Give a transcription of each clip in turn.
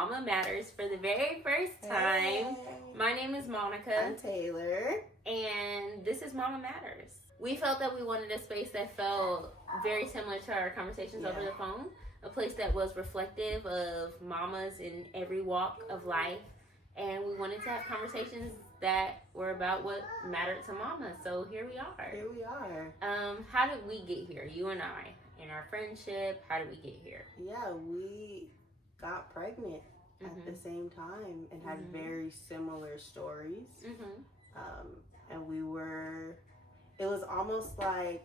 Mama Matters for the very first time. Hey. My name is Monica. I'm Taylor. And this is Mama Matters. We felt that we wanted a space that felt very similar to our conversations over the phone. A place that was reflective of mamas in every walk of life. And we wanted to have conversations that were about what mattered to mamas. So here we are. Here we are. How did we get here? You and I. In our friendship, how did we get here? Yeah, we got pregnant at the same time and had very similar stories. And it was almost like,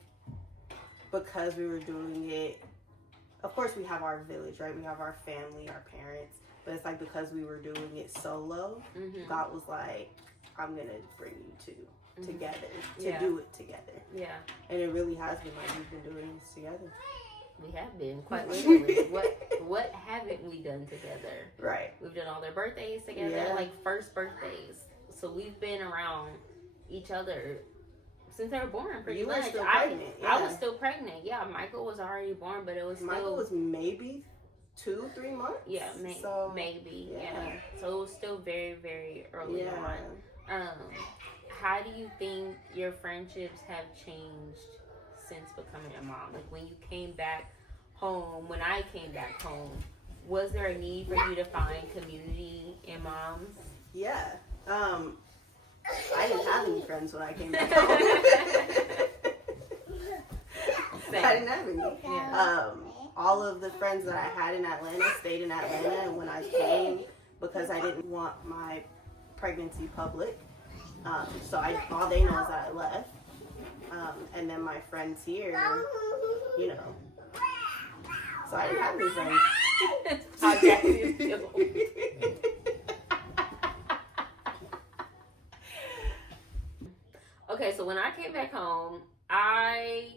because we were doing it, of course we have our village, right? We have our family, our parents, but it's like because we were doing it solo, God was like, I'm going to bring you two together to do it together. Yeah. And it really has been like we've been doing this together. We have been, quite literally. What haven't we done together? Right. We've done all their birthdays together, like first birthdays. So we've been around each other since they were born, pretty much. You were still pregnant. I was still pregnant. Yeah, Michael was already born, but it was still... Michael was maybe 2-3 months? Yeah, maybe. Yeah. So it was still very, very early on. How do you think your friendships have changed since becoming a mom? Like when you came back home, when I came back home, was there a need for you to find community in moms? Yeah. I didn't have any friends when I came back home. I didn't have any. Yeah. All of the friends that I had in Atlanta stayed in Atlanta, and when I came, because I didn't want my pregnancy public, so all they know is that I left. And then my friends here, so I didn't have any friends. Okay, so when I came back home, I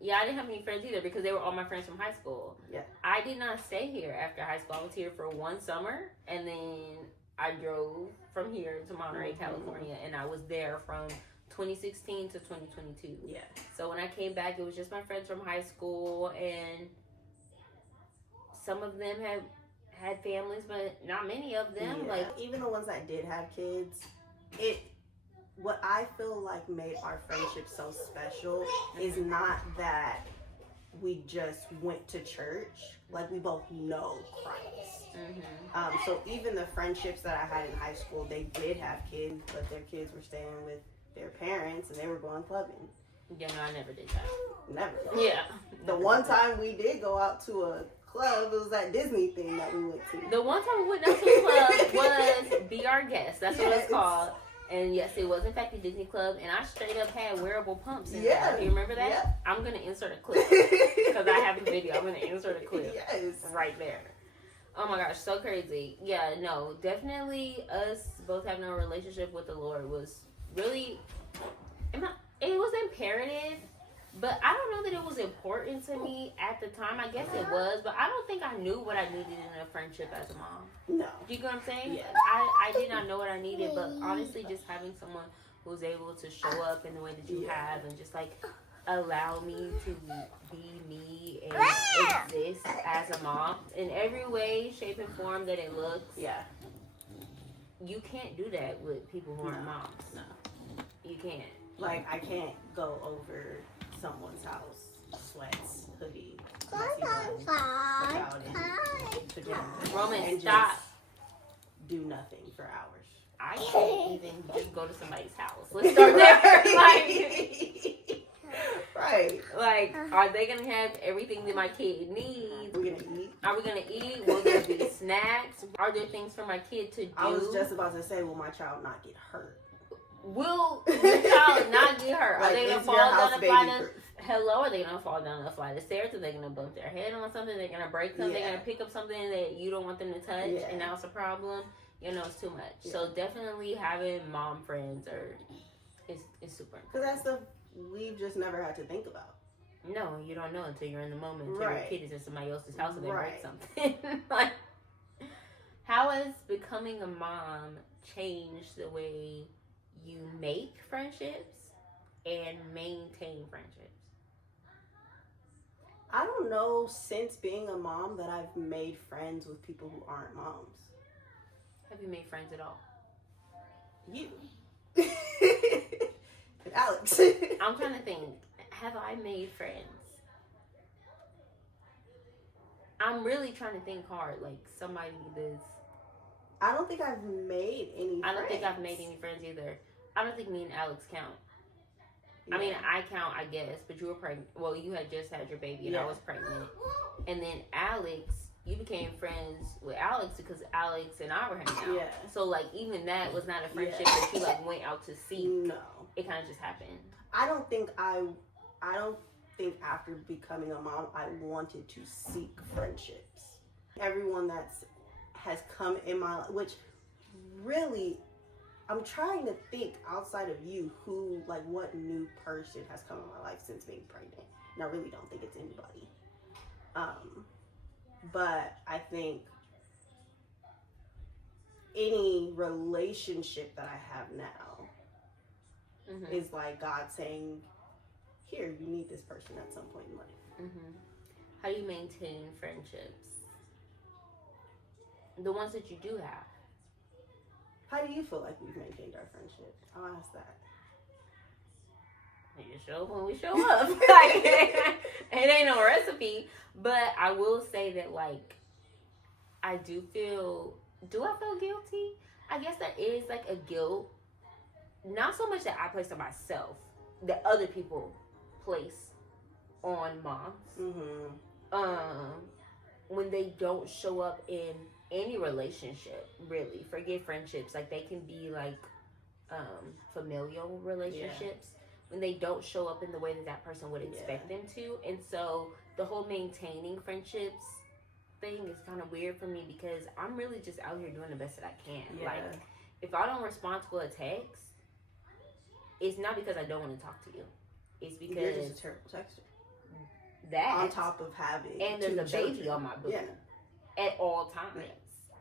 didn't have any friends either because they were all my friends from high school. Yeah. I did not stay here after high school. I was here for one summer, and then I drove from here to Monterey, California, and I was there from 2016 to 2022. Yeah. So when I came back, it was just my friends from high school, and some of them had families, but not many of them. Yeah. Like even the ones that did have kids, what I feel like made our friendship so special is not that we just went to church. Like, we both know Christ. So even the friendships that I had in high school, they did have kids, but their kids were staying with their parents and they were going clubbing. Yeah, no, I never did that. Never. Yeah. The one time we did go out to a club, it was that Disney thing that we went to. The one time we went out to a club was Be Our Guest. That's what it's called. And yes, it was in fact a Disney club, and I straight up had wearable pumps in there. Do you remember that? Yeah. I'm going to insert a clip because I have a video. I'm going to insert a clip right there. Oh my gosh, so crazy. Yeah, no, definitely us both having a relationship with the Lord was really, it was imperative, but I don't know that it was important to me at the time. I guess it was, but I don't think I knew what I needed in a friendship as a mom. No. Do you get what I'm saying? Yeah. I did not know what I needed, but honestly, just having someone who's able to show up in the way that you have and just like allow me to be me and exist as a mom in every way, shape, and form that it looks. Yeah. You can't do that with people who aren't moms. No. You can't. Like, I can't go over someone's house, sweats, hoodie, without any pajamas. Roman, and stop. just do nothing for hours. I can't even just go to somebody's house. Let's start there. Right. Like, are they gonna have everything that my kid needs? We're gonna eat. Are we gonna eat? Will there be snacks? Are there things for my kid to do? I was just about to say, will my child not get hurt? Will your child not get hurt? Like, are they gonna is fall your down house the baby flight of proof? hello? Are they gonna fall down a flight of stairs? Are they gonna bump their head on something? They're gonna break something? They're gonna pick up something that you don't want them to touch, and now it's a problem. You know, it's too much. Yeah. So definitely having mom friends is super important. Because that's stuff we've just never had to think about. No, you don't know until you're in the moment. Until your kid is in somebody else's house and they break something. Like, how has becoming a mom changed the way you make friendships and maintain friendships? I don't know since being a mom that I've made friends with people who aren't moms. Have you made friends at all? You. Alex. I'm trying to think. Have I made friends? I'm really trying to think hard. Like somebody that's... I don't think I've made any friends. I don't think I've made any friends either. I don't think me and Alex count. Yeah. I mean, I count, I guess, but you were pregnant. Well, you had just had your baby and I was pregnant. And then Alex, you became friends with Alex because Alex and I were hanging out. Yeah. So, like, even that was not a friendship that you, like, went out to seek. No. It kind of just happened. I don't think after becoming a mom, I wanted to seek friendships. Everyone has come in my life, which really, I'm trying to think outside of you who, like, what new person has come in my life since being pregnant. And I really don't think it's anybody. But I think any relationship that I have now is like God saying, here, you need this person at some point in life. Mm-hmm. How do you maintain friendships? The ones that you do have. How do you feel like we've maintained our friendship? I'll ask that. You show up when we show up. Like, it ain't no recipe. But I will say that, like, I do I feel guilty? I guess there is, like, a guilt. Not so much that I place on myself, that other people place on moms. Mm-hmm. When they don't show up in any relationship, really. Forget friendships. Like, they can be, like, familial relationships. Yeah. When they don't show up in the way that person would expect them to. And so, the whole maintaining friendships thing is kind of weird for me because I'm really just out here doing the best that I can. Yeah. Like, if I don't respond to a text, it's not because I don't want to talk to you. It's because... You're just a terrible texter. That. On top of having and there's a baby on my booty. Yeah. At all times.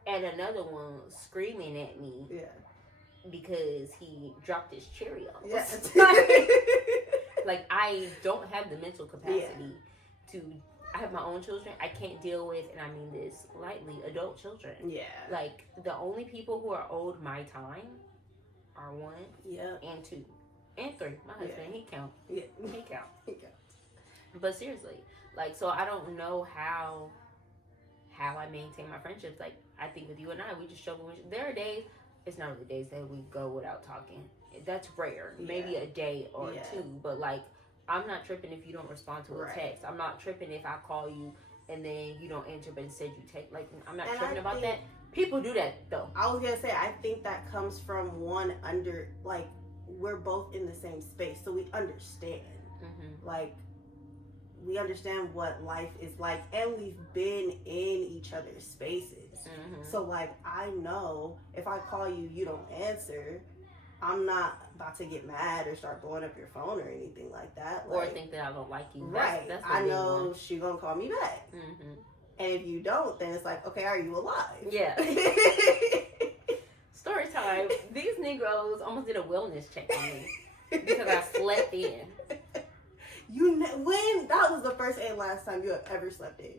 Yeah. And another one screaming at me. Yeah. Because he dropped his cherry on. Yes. Like, I don't have the mental capacity to... I have my own children. I can't deal with, and I mean this lightly, adult children. Yeah. Like, the only people who are owed my time are 1 and 2 and 3. My husband, he count. Yeah. He count. But seriously, like, so I don't know how I maintain my friendships. Like, I think with you and I, we just show up. There are days, it's not really days that we go without talking. That's rare. Maybe a day or 2. But, like, I'm not tripping if you don't respond to a text. I'm not tripping if I call you and then you don't answer, but instead you text. Like, I'm not tripping about that. People do that, though. I was going to say, I think that comes from like, we're both in the same space, so we understand. Mm-hmm. Like, we understand what life is like, and we've been in each other's spaces. Mm-hmm. So, like, I know if I call you, you don't answer, I'm not about to get mad or start blowing up your phone or anything like that. Or think that I don't like you. Right. That's I know she's going to call me back. Mm-hmm. And if you don't, then it's like, okay, are you alive? Yeah. Story time. These Negroes almost did a wellness check on me because I slept in. When? That was the first and last time you have ever slept in.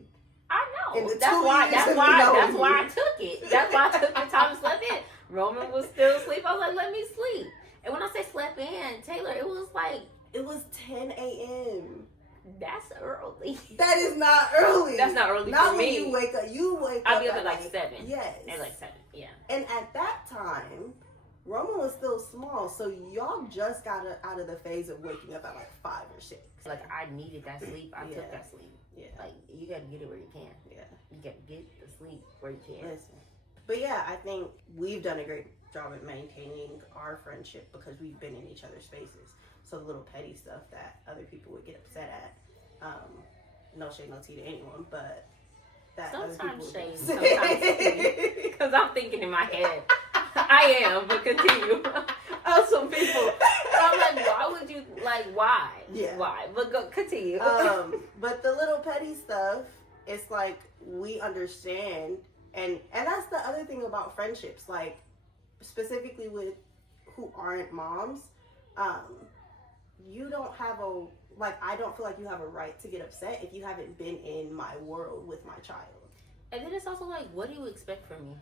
I know. That's why I took it. That's why I took the time to sleep in. Roman was still asleep. I was like, let me sleep. And when I say slept in, Taylor, it was 10 a.m. That's early. That is not early. That's not early not for when me. You wake up. I'll be up at 7. Yes. At 7, yeah. And at that time, Roman was still small, so y'all just got out of the phase of waking up at 5 or 6. Like, I needed that sleep. I took that sleep. Yeah. Like, you gotta get it where you can. Yeah. You gotta get the sleep where you can. Listen. But yeah, I think we've done a great job at maintaining our friendship because we've been in each other's spaces. So the little petty stuff that other people would get upset at, no shade, no tea to anyone, but that sometimes shade, sometimes tea. Because I'm thinking in my head, I am, but continue. Some people, I'm like, why would you, why? Yeah. Why? But go, continue. But the little petty stuff, it's like, we understand, and that's the other thing about friendships, like, specifically with who aren't moms, you don't have I don't feel like you have a right to get upset if you haven't been in my world with my child. And then it's also like, what do you expect from me?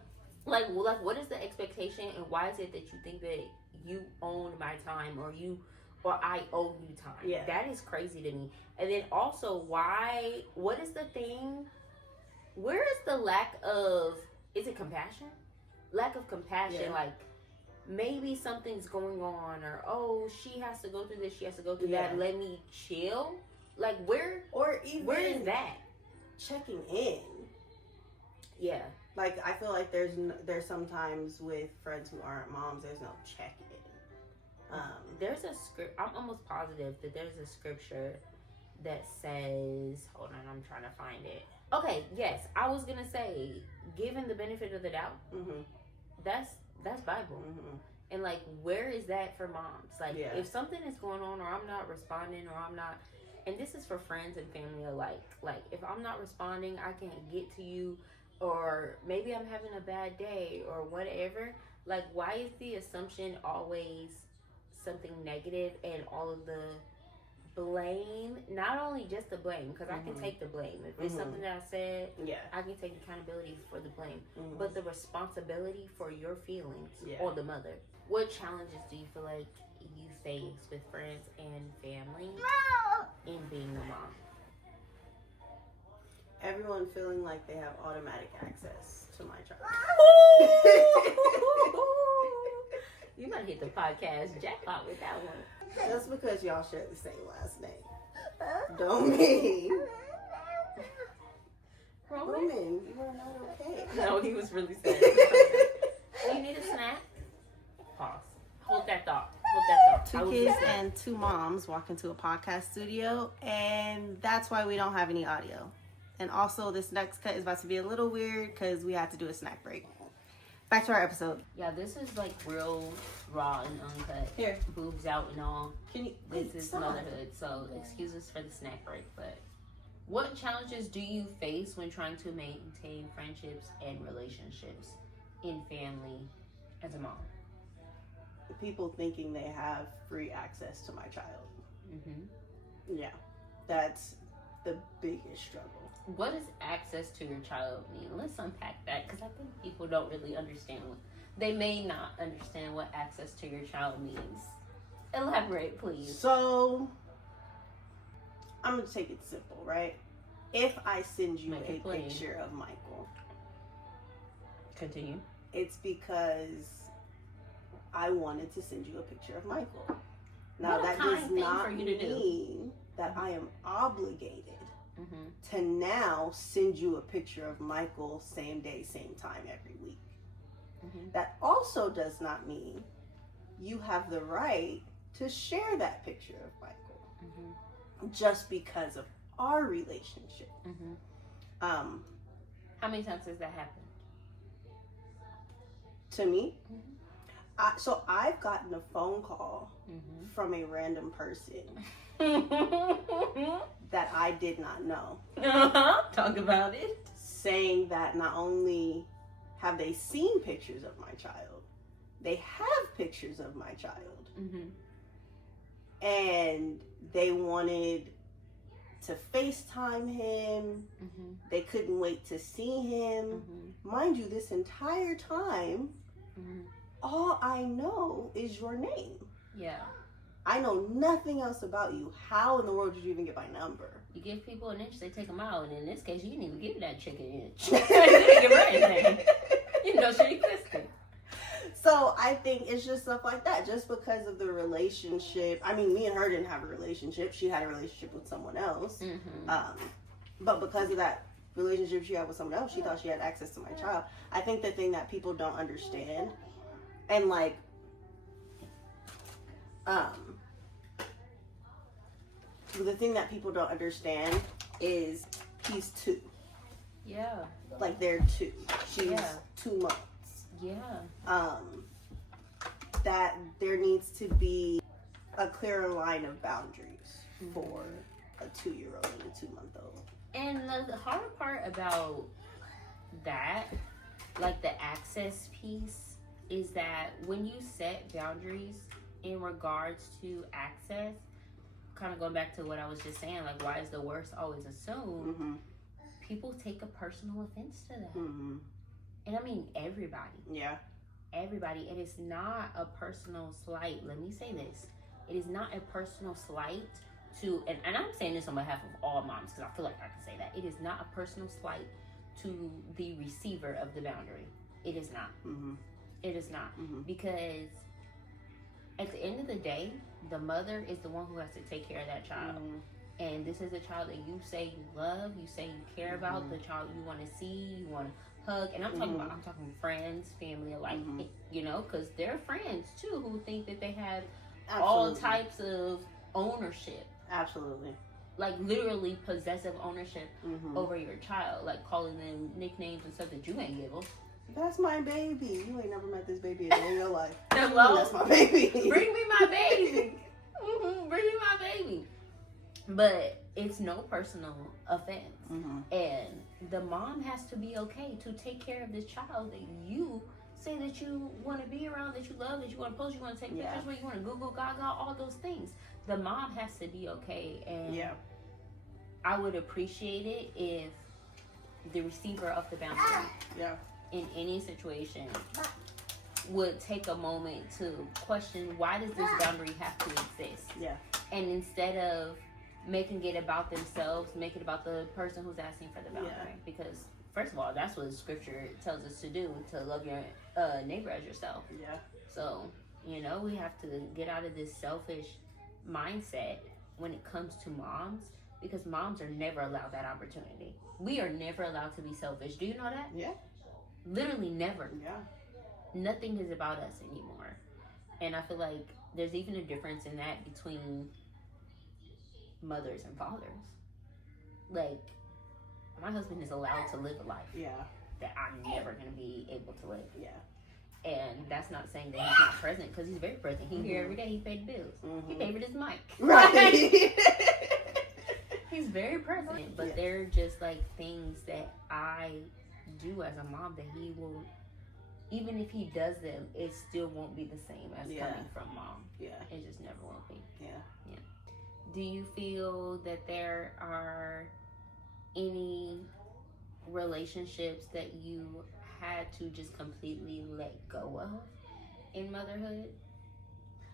Like what is the expectation, and why is it that you think that you own my time, or I owe you time? Yeah. That is crazy to me. And then also, what is the thing? Where is the lack of, is it compassion? Lack of compassion, Yeah. like maybe something's going on, or oh, she has to go through this, she has to go through that, let me chill. Like where is that? Checking in. Yeah. Like, I feel like there's sometimes with friends who aren't moms, there's no check-in. There's a script. I'm almost positive that there's a scripture that says, hold on, I'm trying to find it. Okay, yes, I was gonna say, given the benefit of the doubt, that's Bible. And like, where is that for moms? Like, if something is going on, or I'm not responding, or I'm not, and this is for friends and family alike. Like, if I'm not responding, I can't get to you, or maybe I'm having a bad day, or whatever. Like, why is the assumption always something negative, and all of the blame, not only just the blame, because I can take the blame. If it's something that I said, I can take accountability for the blame. But the responsibility for your feelings on the mother. What challenges do you feel like you face with friends and family in being a mom? Everyone feeling like they have automatic access to my child. You might hit the podcast jackpot with that one. Just because y'all share the same last name don't mean. Roman, you are not okay. No, he was really sad. You need a snack? Pause. Hold that thought. Two kids and two moms walk into a podcast studio, and that's why we don't have any audio. And also, this next cut is about to be a little weird because we had to do a snack break. Back to our episode. Yeah, this is like real raw and uncut. Here. Boobs out and all. This is motherhood, so excuse us for the snack break. But what challenges do you face when trying to maintain friendships and relationships in family as a mom? People thinking they have free access to my child. Yeah, that's the biggest struggle. What does access to your child mean? Let's unpack that, because I think people don't really understand. They may not understand what access to your child means. Elaborate, please. So, I'm going to take it simple, right? If I send you a picture of Michael. Continue. It's because I wanted to send you a picture of Michael. Now, that does not mean that I am obligated to now send you a picture of Michael same day, same time every week. That also does not mean you have the right to share that picture of Michael just because of our relationship. How many times has that happened? To me? So I've gotten a phone call from a random person that I did not know. Talk about it. Saying that not only have they seen pictures of my child, they have pictures of my child. And they wanted to FaceTime him. They couldn't wait to see him. Mind you, this entire time, all I know is your name. Yeah. I know nothing else about you. How in the world did you even get my number? You give people an inch, they take them out. And in this case, you didn't even give that chick an inch. You didn't give her anything. You know she existed. So I think it's just stuff like that. Just because of the relationship. I mean, me and her didn't have a relationship. She had a relationship with someone else. But because of that relationship she had with someone else, she thought she had access to my child. I think the thing that people don't understand, and like, the thing that people don't understand is he's 2. Yeah. Like, they're 2. She's 2 months. Yeah. That there needs to be a clearer line of boundaries for a 2-year-old and a 2-month-old. And the hard part about that, like the access piece, is that when you set boundaries in regards to access, kind of going back to what I was just saying, like, why is the worst always assumed? People take a personal offense to that. And I mean everybody. Yeah. Everybody. It is not a personal slight. Let me say this. It is not a personal slight to, and I'm saying this on behalf of all moms because I feel like I can say that. It is not a personal slight to the receiver of the boundary. It is not. It is not. Because at the end of the day, the mother is the one who has to take care of that child. And this is a child that you say you love, you say you care about, the child you want to see, you want to hug. And I'm talking I'm talking friends, family alike, you know, because there are friends too who think that they have all types of ownership. Absolutely. Like literally possessive ownership over your child, like calling them nicknames and stuff that you ain't give them. That's my baby. You ain't never met this baby a day in your life. Hello? That's my baby. Bring me my baby. Bring me my baby. But it's no personal offense. And the mom has to be okay to take care of this child that you say that you want to be around, that you love, that you want to post, you want to take pictures with, you want to Google Gaga, all those things. The mom has to be okay. And I would appreciate it if the receiver of the boundary in any situation would take a moment to question, why does this boundary have to exist? And instead of making it about themselves, make it about the person who's asking for the boundary. Because first of all, that's what the scripture tells us to do, to love your neighbor as yourself. So, you know, we have to get out of this selfish mindset when it comes to moms, because moms are never allowed that opportunity. We are never allowed to be selfish. Do you know that? Literally never. Nothing is about us anymore. And I feel like there's even a difference in that between mothers and fathers. Like, my husband is allowed to live a life that I'm never going to be able to live. And that's not saying that he's not present, because he's very present. He's here every day. He paid the bills. He paid for this mic. Right. He's very present. But they're just like things that I do as a mom that he will, even if he does them, it still won't be the same as coming from mom. It just never will be. Do you feel that there are any relationships that you had to just completely let go of in motherhood?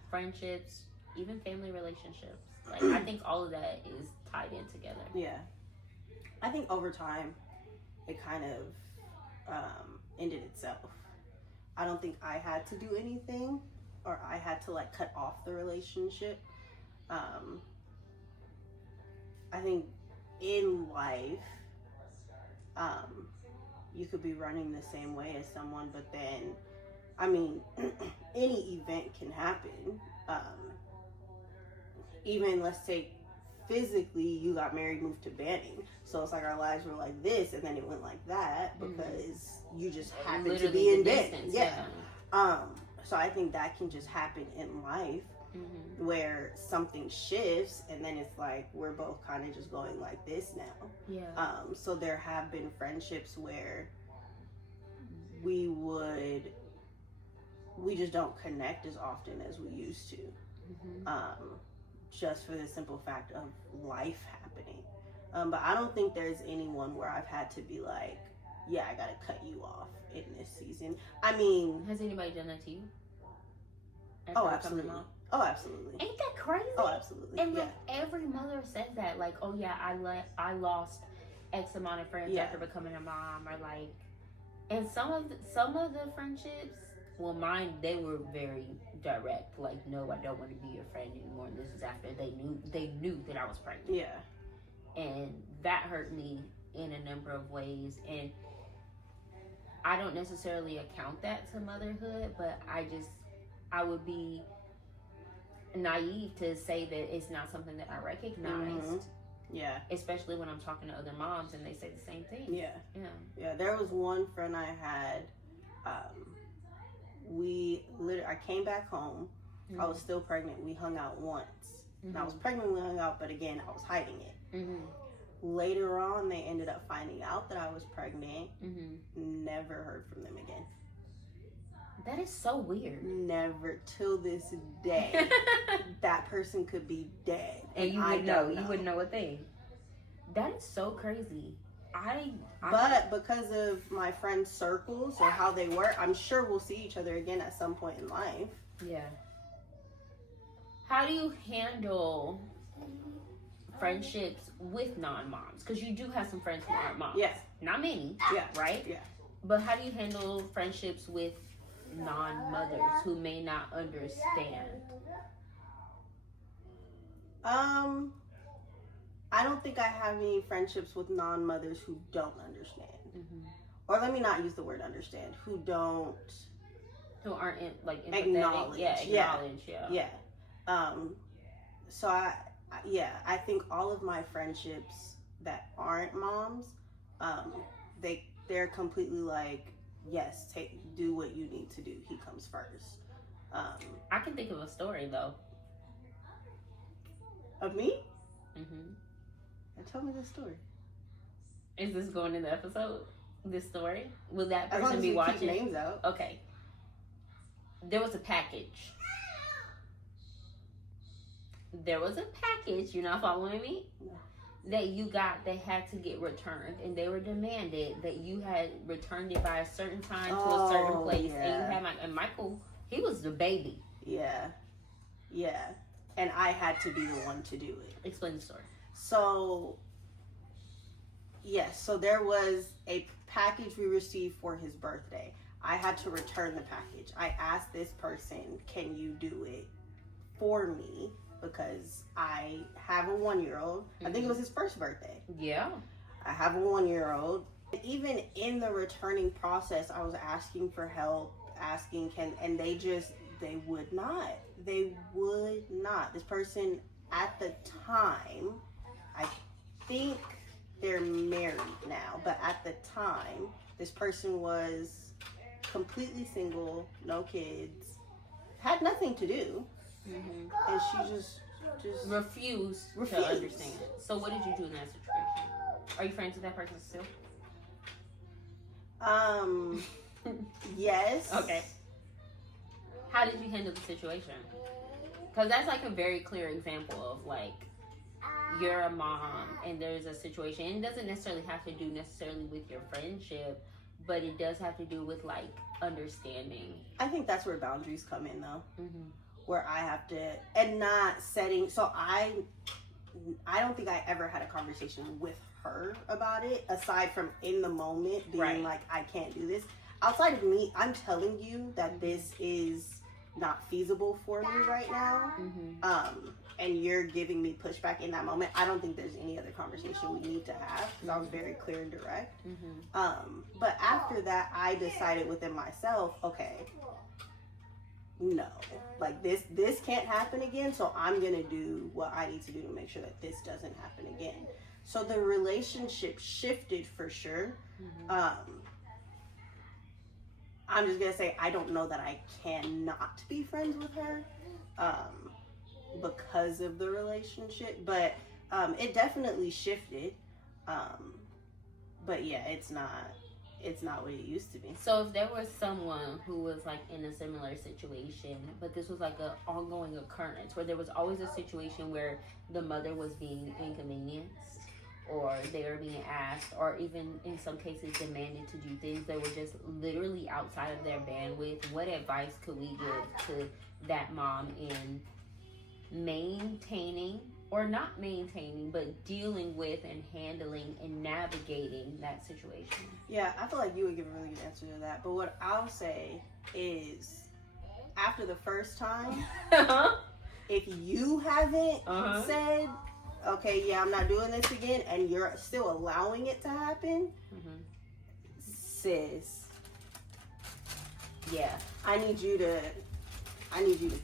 Friendships, even family relationships. Like, I think all of that is tied in together. I think over time, it kind of ended itself. I don't think I had to do anything, or I had to like cut off the relationship. I think in life, you could be running the same way as someone, but then, I mean, any event can happen. Even, let's take physically, you got married, moved to Banning. So it's like our lives were like this, and then it went like that because you just happened to be in Banning. So I think that can just happen in life. Where something shifts, and then it's like we're both kind of just going like this now. So there have been friendships where we just don't connect as often as we used to, just for the simple fact of life happening. But I don't think there's anyone where I've had to be like, yeah, I gotta cut you off in this season. I mean, has anybody done that to you? Oh, absolutely. Oh, absolutely. Ain't that crazy? Oh, absolutely. And like every mother says that, like, oh yeah, I lost X amount of friends after becoming a mom, or like, and some of the friendships, well, mine, they were very direct. Like, no, I don't want to be your friend anymore. And this is after they knew that I was pregnant. And that hurt me in a number of ways. And I don't necessarily account that to motherhood, but I would be naive to say that it's not something that I recognized. Especially when I'm talking to other moms and they say the same thing. There was one friend I had, I came back home. I was still pregnant. We hung out once. And I was pregnant when we hung out, but again, I was hiding it. Later on, they ended up finding out that I was pregnant. Never heard from them again. That is so weird. Never, till this day, that person could be dead. And you would know. You wouldn't know a thing. That is so crazy. But because of my friends' circles or how they work, I'm sure we'll see each other again at some point in life. Yeah. How do you handle friendships with non-moms? Because you do have some friends who aren't moms. Yeah. Not many. Yeah. Right? Yeah. But how do you handle friendships with non-mothers who may not understand? I don't think I have any friendships with non-mothers who don't understand. Mm-hmm. Or let me not use the word understand. Who aren't acknowledge. Acknowledge. Yeah. So I think all of my friendships that aren't moms, they're completely like, yes, do what you need to do. He comes first. I can think of a story though. Of me? Mm-hmm. Tell me the story. Is this going in the episode? This story? Will that as long person as be you watching? Keep names out. Okay. There was a package. You're not following me? No. That you got that had to get returned, and they were demanded that you had returned it by a certain time to a certain place. Yeah. And you had and Michael, he was the baby. Yeah. And I had to be the one to do it. Explain the story. So, yes, so there was a package we received for his birthday. I had to return the package. I asked this person, can you do it for me? Because I have a 1-year-old. Mm-hmm. I think it was his first birthday. Yeah. I have a 1-year-old. Even in the returning process, I was asking for help, and they would not. They would not. This person at the time, I think they're married now, but at the time, this person was completely single, no kids, had nothing to do, and she just refused to understand. So what did you do in that situation? Are you friends with that person still? Yes. Okay. How did you handle the situation? Because that's like a very clear example of like, you're a mom and there's a situation. And it doesn't necessarily have to do necessarily with your friendship, but it does have to do with like understanding. I think that's where boundaries come in though. Mm-hmm. Where I have to, and not setting, so I don't think I ever had a conversation with her about it, aside from in the moment being like, I can't do this. Outside of me, I'm telling you that this is not feasible for me right now. And you're giving me pushback in that moment. I don't think there's any other conversation we need to have, because I was very clear and direct. But after that, I decided within myself, okay, no, like this can't happen again, so I'm gonna do what I need to do to make sure that this doesn't happen again. So the relationship shifted for sure. I'm just gonna say I don't know that I cannot be friends with her because of the relationship, but it definitely shifted. But yeah, it's not what it used to be. So if there was someone who was like in a similar situation, but this was like an ongoing occurrence where there was always a situation where the mother was being inconvenienced, or they were being asked, or even in some cases demanded to do things that were just literally outside of their bandwidth, what advice could we give to that mom in maintaining, or not maintaining, but dealing with and handling and navigating that situation? Yeah, I feel like you would give a really good answer to that. But what I'll say is, after the first time, if you haven't said, okay, yeah, I'm not doing this again, and you're still allowing it to happen, sis, yeah, I need you to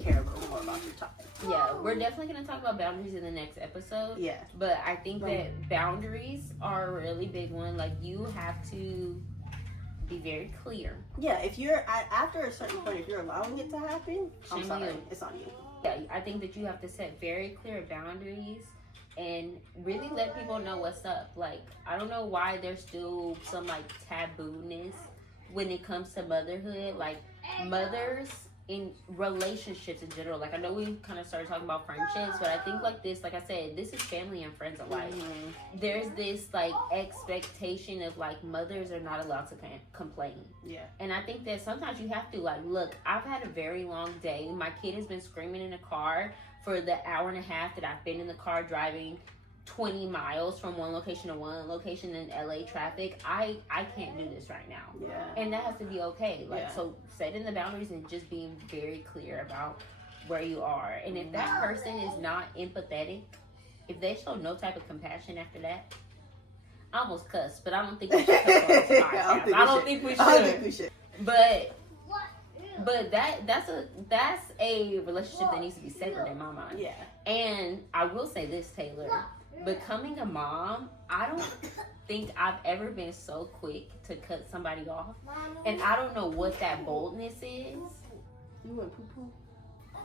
care a little more about your time. Yeah, we're definitely going to talk about boundaries in the next episode. Yeah. But I think that boundaries are a really big one. Like, you have to be very clear. Yeah, if you're, after a certain point, if you're allowing it to happen, I'm sorry, it's on you. Yeah, I think that you have to set very clear boundaries and really let people know what's up. Like, I don't know why there's still some, like, taboo-ness when it comes to motherhood, like mothers in relationships in general. Like I know we kind of started talking about friendships, but I think like this, like I said, this is family and friends alike. There's this like expectation of like mothers are not allowed to complain. Yeah. And I think that sometimes you have to like, look, I've had a very long day. My kid has been screaming in the car for the hour and a half that I've been in the car driving 20 miles from one location to one location in LA traffic. I can't do this right now. Yeah. And that has to be okay. Like, so setting the boundaries and just being very clear about where you are. And if that person is not empathetic, if they show no type of compassion after that, I almost cussed, but I don't think we should cuss on this podcast. I don't think we should. But that's a relationship that needs to be severed in my mind. Yeah. And I will say this, Taylor. Becoming a mom, I don't think I've ever been so quick to cut somebody off. And I don't know what that boldness is. You went poo-poo?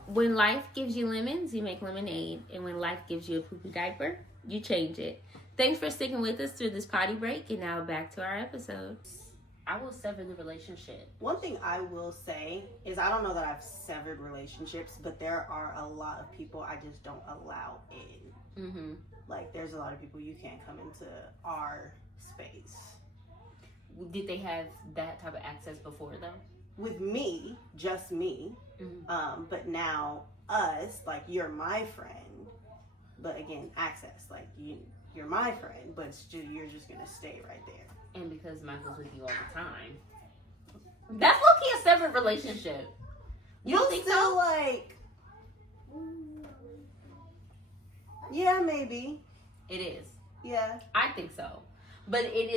When life gives you lemons, you make lemonade. And when life gives you a poo-poo diaper, you change it. Thanks for sticking with us through this potty break. And now back to our episode. I will sever the relationship. One thing I will say is I don't know that I've severed relationships, but there are a lot of people I just don't allow in. Mm-hmm. Like, there's a lot of people you can't come into our space. Did they have that type of access before, though? With me, just me. Mm-hmm. But now, us, like, you're my friend. But again, access. Like, you're my friend, but you're just going to stay right there. And because Michael's with you all the time. That's low-key a severed relationship. You don't think so? Like... Yeah, maybe. It is. Yeah. I think so. But it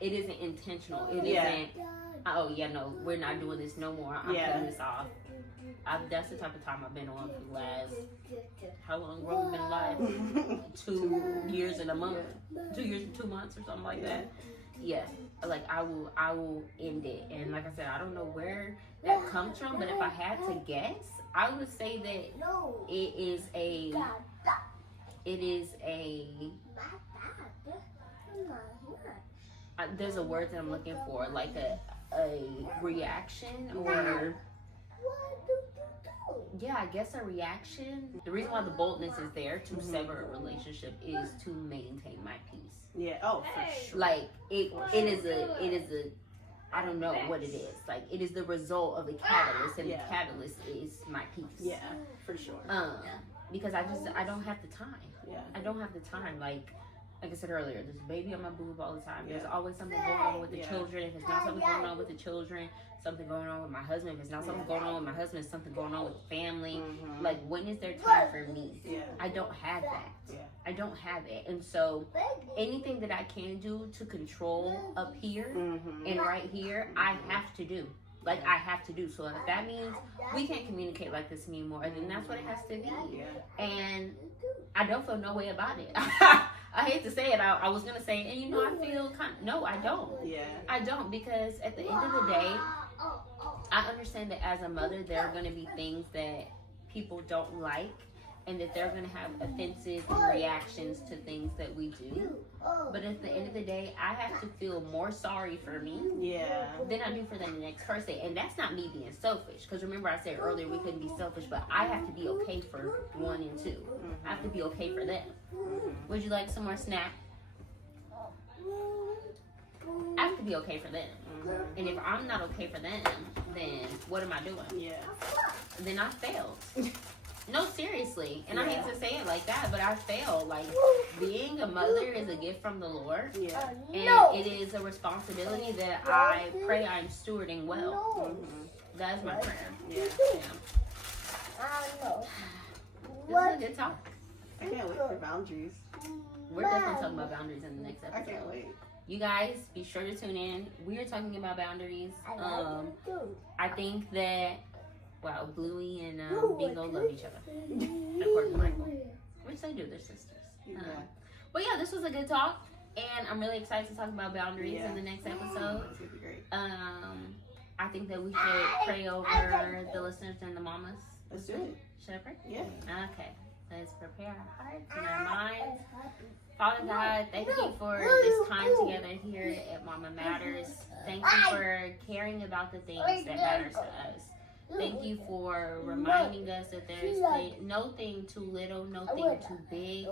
isn't intentional. It isn't, oh yeah, no, we're not doing this no more. I'm cutting this off. That's the type of time I've been on for the last, how long have we been alive? 2 years and a month. 2 years and 2 months or something like that. Yeah. Like I will end it. And like I said, I don't know where that comes from, but if I had to guess, I would say that there's a word that I'm looking for, like a reaction or I guess a reaction. The reason why the boldness is there to sever a relationship is to maintain my peace. Yeah. Oh, for sure. Like it is a I don't know what it is. Like it is the result of a catalyst, and the catalyst is my peace. Yeah, for sure. Because I don't have the time. Yeah. I don't have the time. Like I said earlier, there's a baby on my boob all the time. There's always something going on with the children. If it's not something going on with the children, something going on with my husband. If it's not something going on with my husband, something going on with the family. Like when is there time for me? Yeah. I don't have that. Yeah. I don't have it. And so anything that I can do to control up here and right here, I have to do. Like I have to do. So if that means we can't communicate like this anymore, then that's what it has to be. Yeah. And I don't feel no way about it. I hate to say it. I was gonna say, and I feel no, I don't. Yeah. I don't, because at the end of the day, I understand that as a mother, there are gonna be things that people don't like, and that they're gonna have offenses and reactions to things that we do. But at the end of the day, I have to feel more sorry for me than I do for the next person. And that's not me being selfish. Because remember I said earlier we couldn't be selfish, but I have to be okay for 1 and 2. I have to be okay for them. Would you like some more snack? I have to be okay for them. And if I'm not okay for them, then what am I doing? Yeah. Then I failed. No, seriously. And I hate to say it like that, but I failed. Like, being a mother is a gift from the Lord. Yeah. And it is a responsibility that I pray I'm stewarding well. That is my prayer. Yeah. This is a good talk. I can't wait for boundaries. We're definitely talking about boundaries in the next episode. I can't wait. You guys, be sure to tune in. We are talking about boundaries. I think that Bluey and Bingo love each other, according to Michael, which they do. They're sisters. But yeah, this was a good talk, and I'm really excited to talk about boundaries in the next episode. It's gonna be great. I think that we should pray over the listeners and the mamas. Let's do it. Should I pray? Yeah. Okay. Let's prepare our hearts and our minds. Father God, thank you for this time together here at Mama Matters. Thank you for caring about the things that matter to us. Thank you for reminding us that there is no thing too little, no thing too big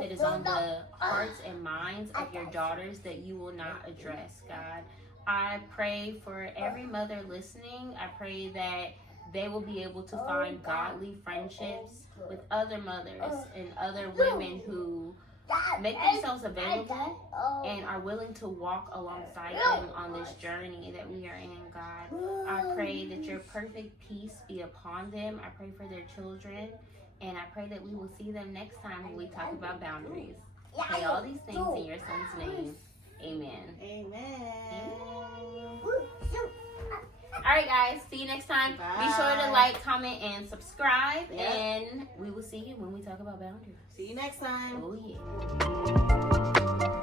that is on the hearts and minds of your daughters that you will not address, God. I pray for every mother listening. I pray that they will be able to find godly friendships with other mothers and other women who make themselves available and are willing to walk alongside them on this journey that we are in, God. I pray that your perfect peace be upon them. I pray for their children, and I pray that we will see them next time when we talk about boundaries. I pray all these things in your son's name. Amen. Amen. All right, guys. See you next time. Bye. Be sure to like, comment, and subscribe. Yep. And we will see you when we talk about boundaries. See you next time. Oh, yeah.